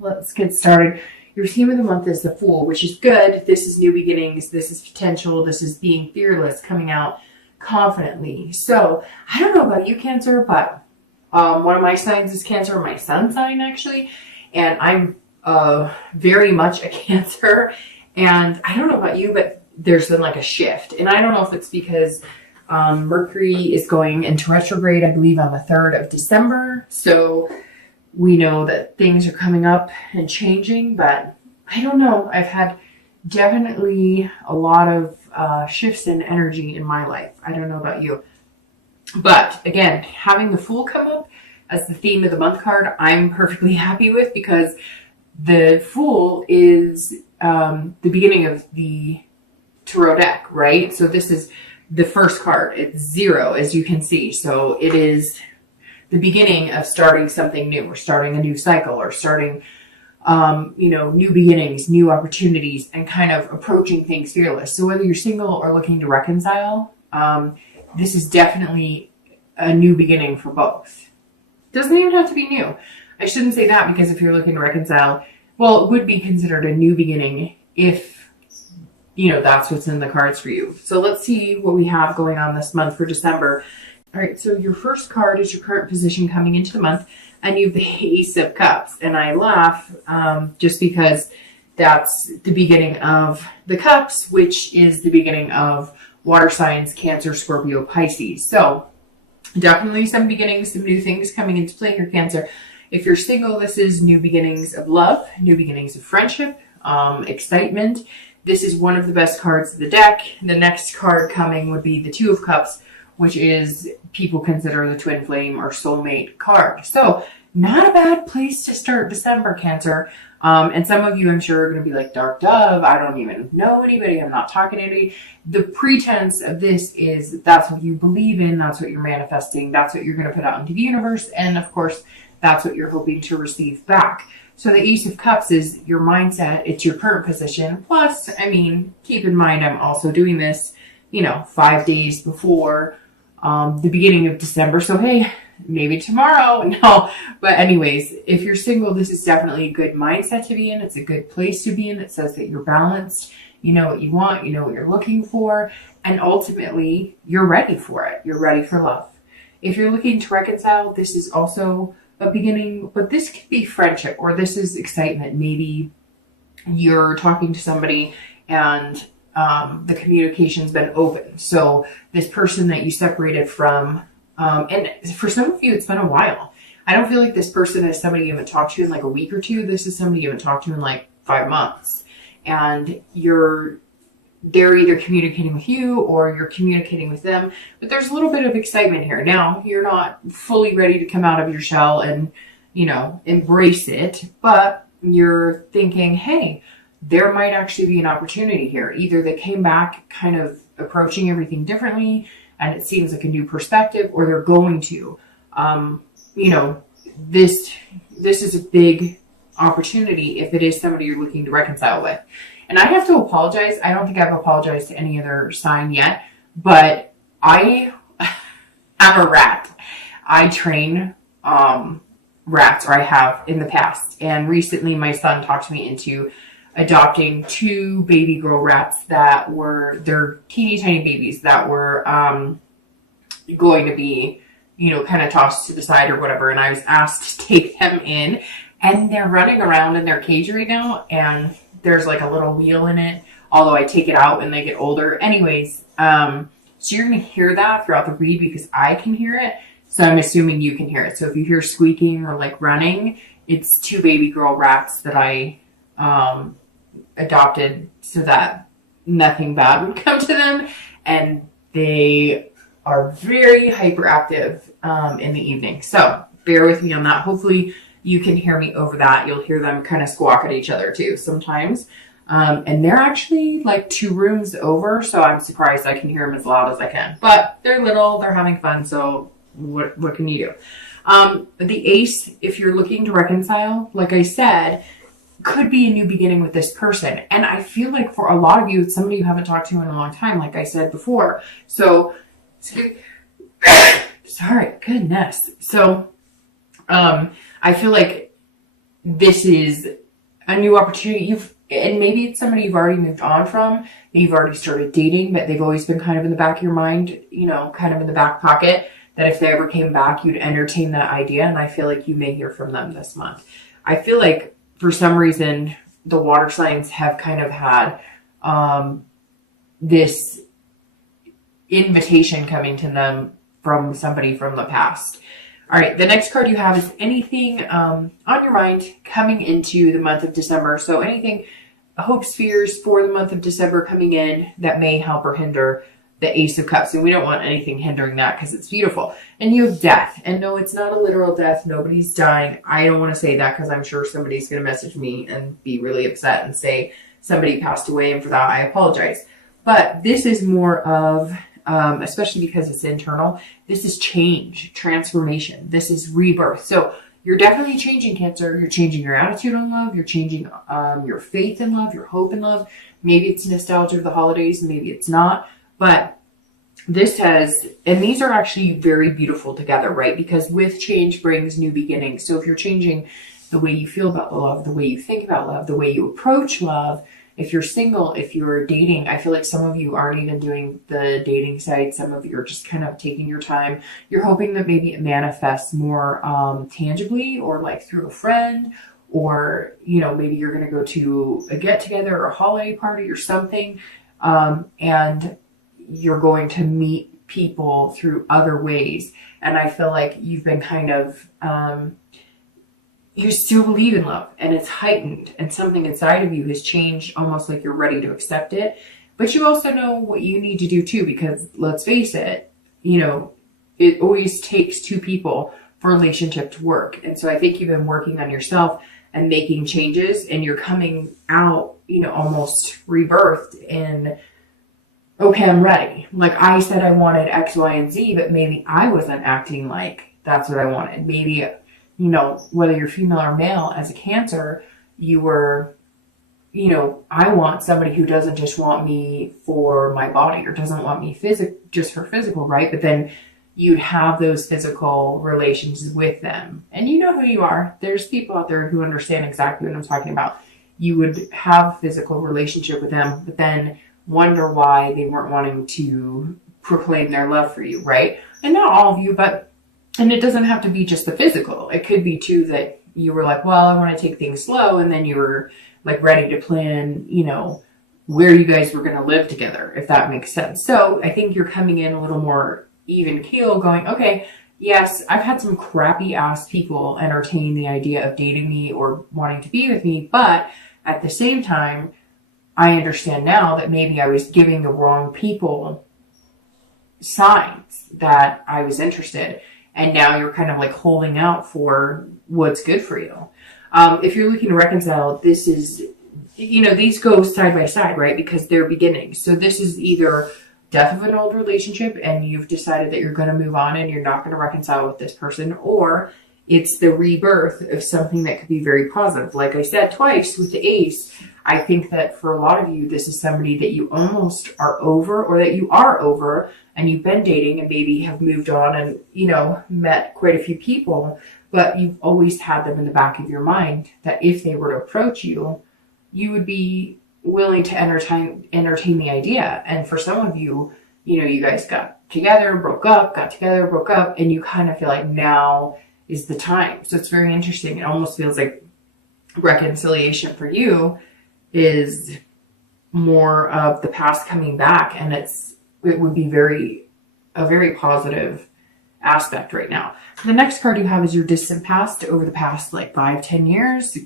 let's get started. Your theme of the month is the Fool, which is good. This is new beginnings. This is potential. This is being fearless, coming out confidently. So I don't know about you, Cancer, but one of my signs is Cancer, my sun sign actually, and I'm very much a Cancer. And I don't know about you, but there's been like a shift, and I don't know if it's because Mercury is going into retrograde, I believe, on the 3rd of December. So we know that things are coming up and changing, but I don't know. I've had definitely a lot of shifts in energy in my life. I don't know about you. But again, having the Fool come up as the theme of the month card, I'm perfectly happy with, because the Fool is the beginning of the tarot deck, right? So this is the first card. It's 0, as you can see. So it is the beginning of starting something new, or starting a new cycle, or starting, new beginnings, new opportunities, and kind of approaching things fearless. So whether you're single or looking to reconcile, this is definitely a new beginning for both. Doesn't even have to be new. I shouldn't say that, because if you're looking to reconcile, well, it would be considered a new beginning if, that's what's in the cards for you. So let's see what we have going on this month for December. All right, so your first card is your current position coming into the month, and you have the Ace of Cups. And I laugh just because that's the beginning of the Cups, which is the beginning of water signs, Cancer, Scorpio, Pisces. So definitely some beginnings, some new things coming into play here, Cancer. If you're single, this is new beginnings of love, new beginnings of friendship, excitement. This is one of the best cards of the deck. The next card coming would be the Two of Cups, which is people consider the twin flame or soulmate card. So not a bad place to start December, Cancer. And some of you, I'm sure, are going to be like, Dark Dove, I don't even know anybody. I'm not talking to anybody. The pretense of this is that's what you believe in. That's what you're manifesting. That's what you're going to put out into the universe. And of course, that's what you're hoping to receive back. So the Ace of Cups is your mindset. It's your current position. Plus, keep in mind, I'm also doing this, 5 days before the beginning of December. So, hey, maybe tomorrow. No, but anyways, if you're single, this is definitely a good mindset to be in. It's a good place to be in. It says that you're balanced. You know what you want. You know what you're looking for. And ultimately, you're ready for it. You're ready for love. If you're looking to reconcile, this is also a beginning, but this could be friendship, or this is excitement. Maybe you're talking to somebody and the communication's been open. So this person that you separated from, and for some of you, it's been a while. I don't feel like this person is somebody you haven't talked to in like a week or two. This is somebody you haven't talked to in like 5 months. And they're either communicating with you or you're communicating with them, but there's a little bit of excitement here. Now, you're not fully ready to come out of your shell and, embrace it, but you're thinking, hey, there might actually be an opportunity here. Either they came back kind of approaching everything differently and it seems like a new perspective, or they're going to, this is a big opportunity if it is somebody you're looking to reconcile with. And I have to apologize. I don't think I've apologized to any other sign yet, but I am a rat. I train rats, or I have in the past. And recently my son talked me into adopting 2 baby girl rats they're teeny tiny babies that were going to be, kind of tossed to the side or whatever. And I was asked to take them in, and they're running around in their cage right now, and there's like a little wheel in it, although I take it out when they get older. Anyways, so you're going to hear that throughout the read because I can hear it. So I'm assuming you can hear it. So if you hear squeaking or like running, it's 2 baby girl rats that I adopted so that nothing bad would come to them. And they are very hyperactive in the evening. So bear with me on that. Hopefully you can hear me over that. You'll hear them kind of squawk at each other too sometimes. And they're actually like 2 rooms over, so I'm surprised I can hear them as loud as I can. But they're little, they're having fun, so what can you do? The Ace, if you're looking to reconcile, like I said, could be a new beginning with this person. And I feel like for a lot of you, it's somebody you haven't talked to in a long time, like I said before. So, sorry, goodness. So, I feel like this is a new opportunity. And maybe it's somebody you've already moved on from, that you've already started dating, but they've always been kind of in the back of your mind, kind of in the back pocket, that if they ever came back, you'd entertain that idea. And I feel like you may hear from them this month. I feel like for some reason, the water signs have kind of had this invitation coming to them from somebody from the past. All right, the next card you have is anything on your mind coming into the month of December. So anything, hopes, fears for the month of December coming in that may help or hinder the Ace of Cups. And we don't want anything hindering that because it's beautiful. And you have death. And no, it's not a literal death. Nobody's dying. I don't want to say that because I'm sure somebody's going to message me and be really upset and say somebody passed away. And for that, I apologize. But this is more of... especially because it's internal, this is change, transformation. This is rebirth. So you're definitely changing, Cancer. You're changing your attitude on love. You're changing your faith in love, your hope in love. Maybe it's nostalgia of the holidays. Maybe it's not. But this has, and these are actually very beautiful together, right? Because with change brings new beginnings. So if you're changing the way you feel about love, the way you think about love, the way you approach love, if you're single, if you're dating, I feel like some of you aren't even doing the dating side. Some of you are just kind of taking your time. You're hoping that maybe it manifests more tangibly, or like through a friend, or, maybe you're going to go to a get together or a holiday party or something. And you're going to meet people through other ways. And I feel like you've been kind of, you still believe in love, and it's heightened, and something inside of you has changed, almost like you're ready to accept it. But you also know what you need to do too, because let's face it, it always takes two people for a relationship to work. And so I think you've been working on yourself and making changes, and you're coming out, almost rebirthed in, okay, I'm ready. Like I said, I wanted X, Y, and Z, but maybe I wasn't acting like that's what I wanted. Maybe, whether you're female or male, as a Cancer, you were, I want somebody who doesn't just want me for my body, or doesn't want me just for physical, right? But then you'd have those physical relations with them. And you know who you are. There's people out there who understand exactly what I'm talking about. You would have a physical relationship with them, but then wonder why they weren't wanting to proclaim their love for you, right? And not all of you, and it doesn't have to be just the physical. It could be too that you were like, well, I want to take things slow. And then you were like ready to plan, where you guys were going to live together, if that makes sense. So I think you're coming in a little more even keel, going, okay, yes, I've had some crappy ass people entertain the idea of dating me or wanting to be with me. But at the same time, I understand now that maybe I was giving the wrong people signs that I was interested. And now you're kind of like holding out for what's good for you. If you're looking to reconcile, this is, these go side by side, right? Because they're beginnings. So this is either death of an old relationship and you've decided that you're going to move on and you're not going to reconcile with this person, or it's the rebirth of something that could be very positive. Like I said twice with the Ace, I think that for a lot of you, this is somebody that you almost are over, or that you are over, and you've been dating and maybe have moved on and, met quite a few people, but you've always had them in the back of your mind that if they were to approach you, you would be willing to entertain the idea. And for some of you, you guys got together, broke up, got together, broke up, and you kind of feel like now is the time. So it's very interesting. It almost feels like reconciliation for you is more of the past coming back, and it would be a very positive aspect right now. The next card you have is your distant past, over the past like 5-10 years,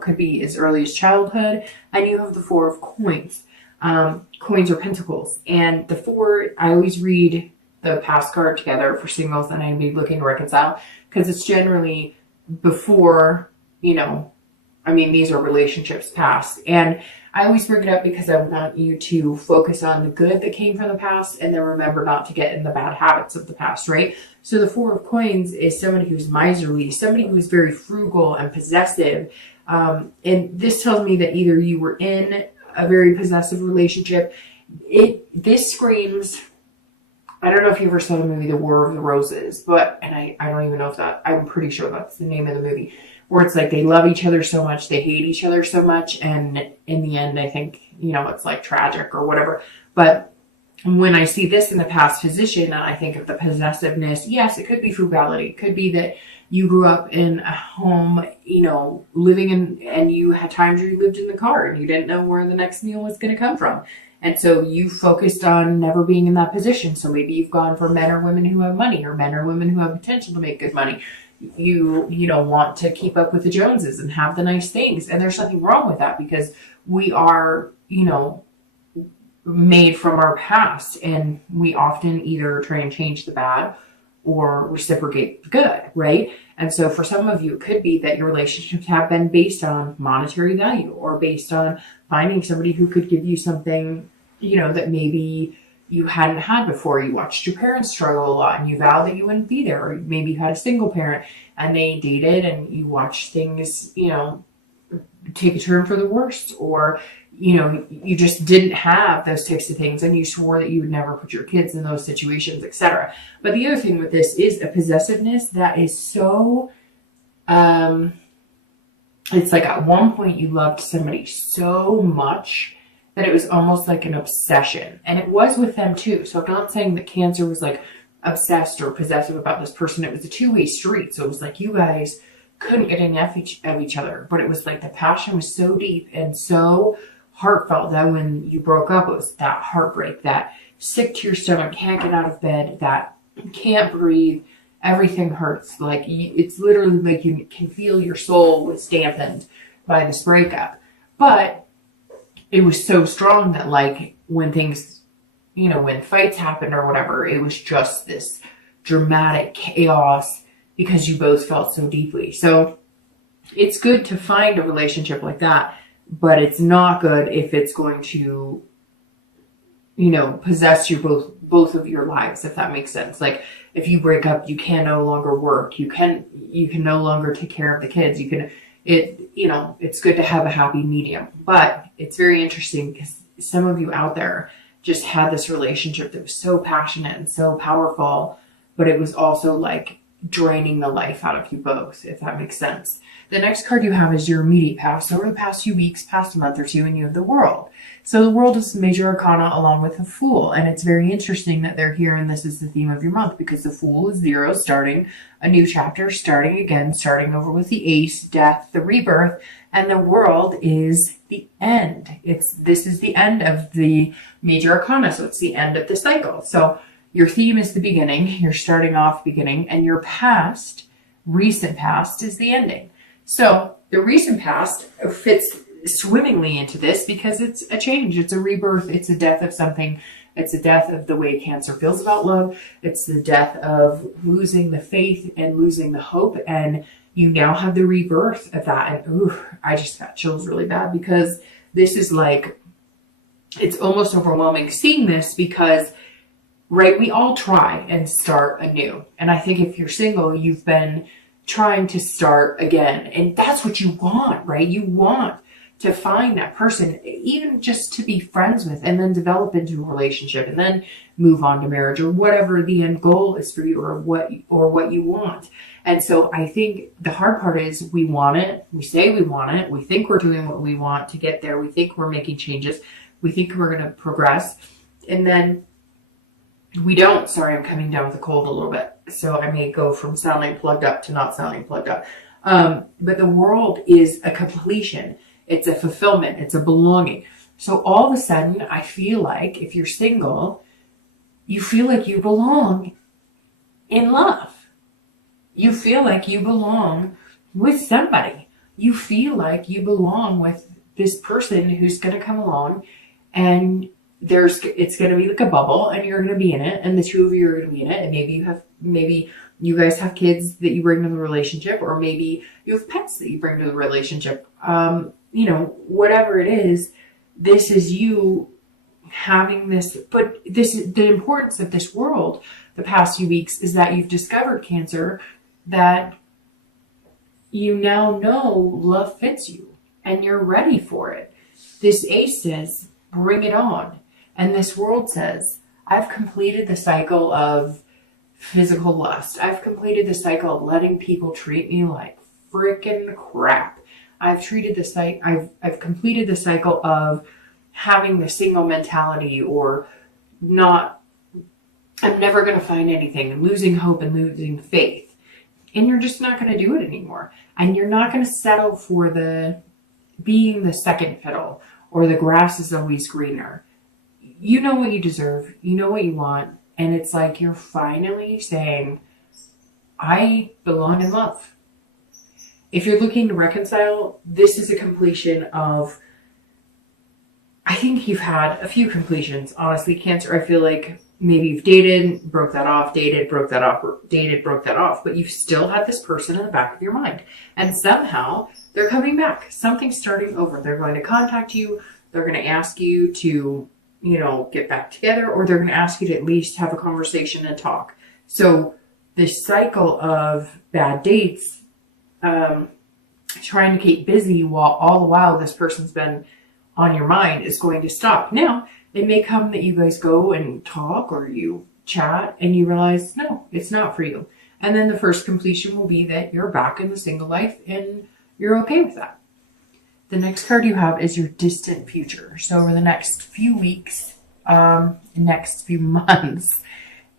could be as early as childhood. And you have the Four of Coins. Coins are pentacles, and the four, I always read the past card together for singles and I'd be looking to reconcile, because it's generally before, these are relationships past. And I always bring it up because I want you to focus on the good that came from the past, and then remember not to get in the bad habits of the past, right? So the Four of Coins is somebody who's miserly, somebody who's very frugal and possessive. And this tells me that either you were in a very possessive relationship. This screams, I don't know if you ever saw the movie The War of the Roses, and I don't even know if I'm pretty sure that's the name of the movie. or it's like they love each other so much, they hate each other so much, and in the end, I think, it's like tragic or whatever. But when I see this in the past position, and I think of the possessiveness, yes, it could be frugality. It could be that you grew up in a home, living in, and you had times where you lived in the car and you didn't know where the next meal was going to come from. And so you focused on never being in that position. So maybe you've gone for men or women who have money, or men or women who have potential to make good money. You want to keep up with the Joneses and have the nice things. And there's nothing wrong with that, because we are, made from our past, and we often either try and change the bad or reciprocate the good, right? And so for some of you, it could be that your relationships have been based on monetary value, or based on finding somebody who could give you something, that maybe you hadn't had before. You watched your parents struggle a lot and you vowed that you wouldn't be there. Or maybe you had a single parent and they dated and you watched things, take a turn for the worst, or you just didn't have those types of things and you swore that you would never put your kids in those situations, etc. But the other thing with this is a possessiveness that is so, it's like at one point you loved somebody so much that it was almost like an obsession. And it was with them too. So I'm not saying that Cancer was like obsessed or possessive about this person. It was a two-way street. So it was like you guys couldn't get enough of each other, but it was like the passion was so deep and so heartfelt that when you broke up, it was that heartbreak, that sick to your stomach, can't get out of bed, that can't breathe, everything hurts. Like it's literally like you can feel your soul was dampened by this breakup. But it was so strong that like when things, when fights happened or whatever, it was just this dramatic chaos because you both felt so deeply. So it's good to find a relationship like that, but it's not good if it's going to, possess you both of your lives, if that makes sense. Like if you break up, you can no longer work. You can no longer take care of the kids. It's good to have a happy medium, but it's very interesting because some of you out there just had this relationship that was so passionate and so powerful, but it was also like draining the life out of you both, if that makes sense. The next card you have is your immediate past. Over the past few weeks, past a month or two, and you have the World. So the World is major arcana along with the Fool. And it's very interesting that they're here, and this is the theme of your month, because the Fool is 0, starting a new chapter, starting again, starting over with the Ace, death, the rebirth, and the World is the end. This is the end of the major arcana, so it's the end of the cycle. So your theme is the beginning, you're starting off beginning, and your past, recent past, is the ending. So the recent past fits swimmingly into this because it's a change, it's a rebirth, it's a death of something, it's a death of the way Cancer feels about love, it's the death of losing the faith and losing the hope, and you now have the rebirth of that. And I just got chills really bad because this is like, it's almost overwhelming seeing this because, right, we all try and start anew. And I think if you're single, you've been trying to start again. And that's what you want, right? You want to find that person, even just to be friends with, and then develop into a relationship and then move on to marriage or whatever the end goal is for you, or what you want. And so I think the hard part is we want it. We say we want it. We think we're doing what we want to get there. We think we're making changes. We think we're going to progress. And then we don't. Sorry, I'm coming down with a cold a little bit, so I may go from sounding plugged up to not sounding plugged up. But the World is a completion. It's a fulfillment. It's a belonging. So all of a sudden, I feel like if you're single, you feel like you belong in love. You feel like you belong with somebody. You feel like you belong with this person who's going to come along, and it's going to be like a bubble, and you're going to be in it, and the two of you are going to be in it, and maybe you guys have kids that you bring to the relationship, or maybe you have pets that you bring to the relationship. Whatever it is, this is you having this, but this is the importance of this World the past few weeks is that you've discovered, Cancer, that you now know love fits you and you're ready for it. This Ace says, bring it on. And this World says, I've completed the cycle of physical lust. I've completed the cycle of letting people treat me like freaking crap. I've treated the site, I've completed the cycle of having the single mentality or not, I'm never going to find anything, losing hope and losing faith. And you're just not going to do it anymore. And you're not going to settle for the being the second fiddle or the grass is always greener. You know what you deserve. You know what you want. And it's like you're finally saying, I belong in love. If you're looking to reconcile, this is a completion of, I think you've had a few completions. Honestly, Cancer, I feel like maybe you've dated, broke that off, dated, broke that off, dated, broke that off, but you've still had this person in the back of your mind. And somehow they're coming back. Something's starting over. They're going to contact you. They're going to ask you to, get back together, or they're going to ask you to at least have a conversation and talk. So this cycle of bad dates, trying to keep busy while all the while this person's been on your mind is going to stop. Now, it may come that you guys go and talk or you chat and you realize, no, it's not for you. And then the first completion will be that you're back in the single life and you're okay with that. The next card you have is your distant future. So over the next few weeks, next few months.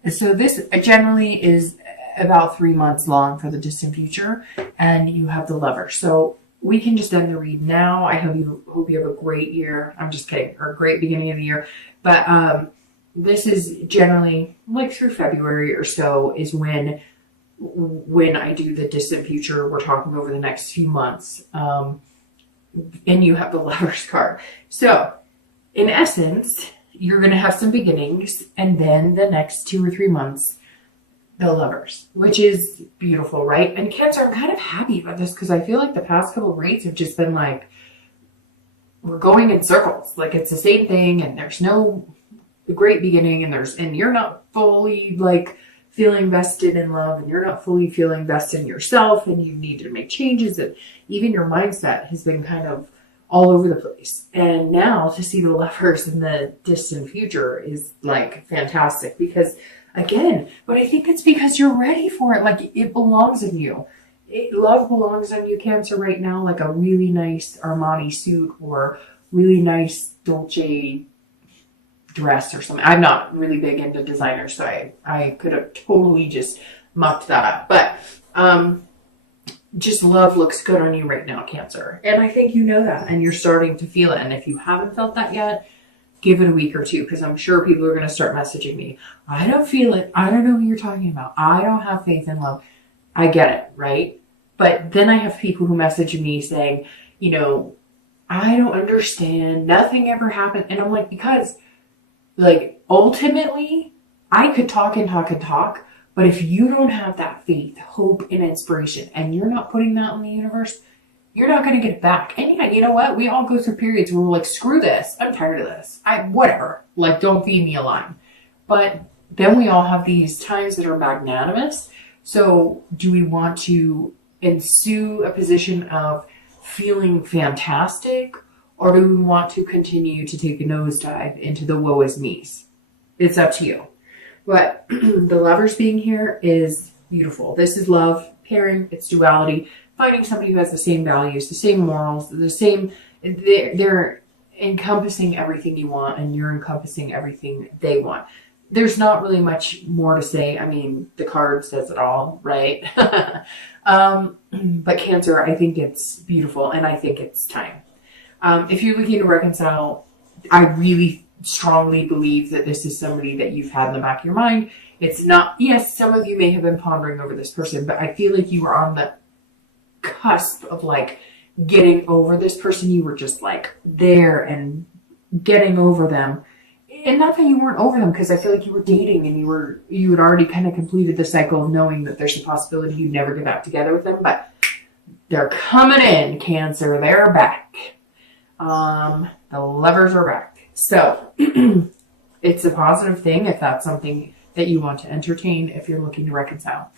So this generally is about 3 months long for the distant future, and you have the Lover. So we can just end the read now. I hope you have a great year. I'm just kidding, or a great beginning of the year. But this is generally like through February or so is when I do the distant future. We're talking over the next few months, and you have the Lover's card. So in essence, you're going to have some beginnings, and then the next 2 or 3 months, the Lovers, which is beautiful, right? And Cancer, I'm kind of happy about this because I feel like the past couple of reads have just been like, we're going in circles. Like it's the same thing and there's no great beginning and you're not fully like feeling vested in love and you're not fully feeling vested in yourself and you need to make changes, and even your mindset has been kind of all over the place. And now to see the Lovers in the distant future is like fantastic because again, but I think it's because you're ready for it. Like it belongs in you. Love belongs on you, Cancer, right now. Like a really nice Armani suit or really nice Dolce dress or something. I'm not really big into designers, so I could have totally just mucked that up. But just love looks good on you right now, Cancer. And I think you know that and you're starting to feel it. And if you haven't felt that yet, give it a week or two, because I'm sure people are going to start messaging me. I don't feel it. I don't know who you're talking about. I don't have faith in love. I get it, right? But then I have people who message me saying, I don't understand. Nothing ever happened. And I'm like, because like ultimately I could talk and talk and talk, but if you don't have that faith, hope, and inspiration, and you're not putting that in the universe, you're not going to get it back. And yeah, you know what? We all go through periods where we're like, screw this. I'm tired of this. Whatever. Like, don't feed me a line. But then we all have these times that are magnanimous. So do we want to ensue a position of feeling fantastic? Or do we want to continue to take a nosedive into the woe is me's? It's up to you. But the Lovers being here is beautiful. This is love, caring, it's duality. Finding somebody who has the same values, the same morals, the same, they're encompassing everything you want and you're encompassing everything they want. There's not really much more to say. I mean, the card says it all, right? But Cancer, I think it's beautiful and I think it's time. If you're looking to reconcile, I really strongly believe that this is somebody that you've had in the back of your mind. It's not, yes, some of you may have been pondering over this person, but I feel like you were on the cusp of like getting over this person. You were just like there and getting over them, and not that you weren't over them, because I feel like you were dating and you had already kind of completed the cycle of knowing that there's a possibility you'd never get back together with them. But they're coming in, Cancer. They're back. The Lovers are back. So it's a positive thing if that's something that you want to entertain if you're looking to reconcile.